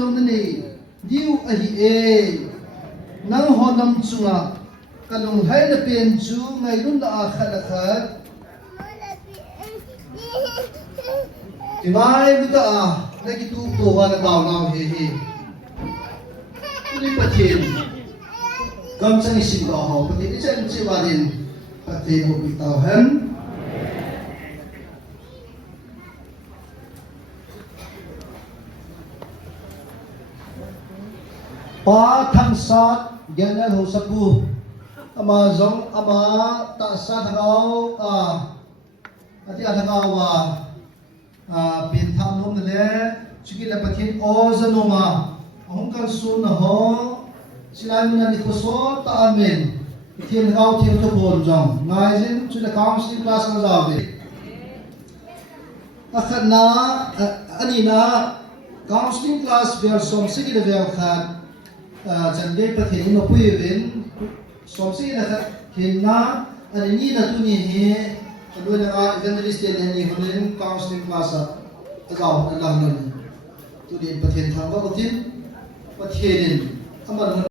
Ni diu ahi e nang honam chunga kalung hai na pen chu ngai lun da akhala khat timai buta a na ki tu to wa na daw naw he he ni pathin gam chang sin da ho pathin ni chan chi wa din pathe bo bi taw han pa thang sat genel ho sapu ama zong ama ta sa thangau ati athangau wa pin tham nom le chiki la pathin o zanoma ahum kal sun na ho silai mun ni ko so ta amen thien gau thien to bol jong ngai jin chu la counseling class ma jaw de akhana ani na counseling class ver som sigi le ver khat chẳng đây có thể nó quy về xóm xí là hiện na anh nghĩ là tôi nghĩ đôi là evangelist này nhìn con đến counseling class à giàu là làm tôi điện có thể thằng có tin có thể đến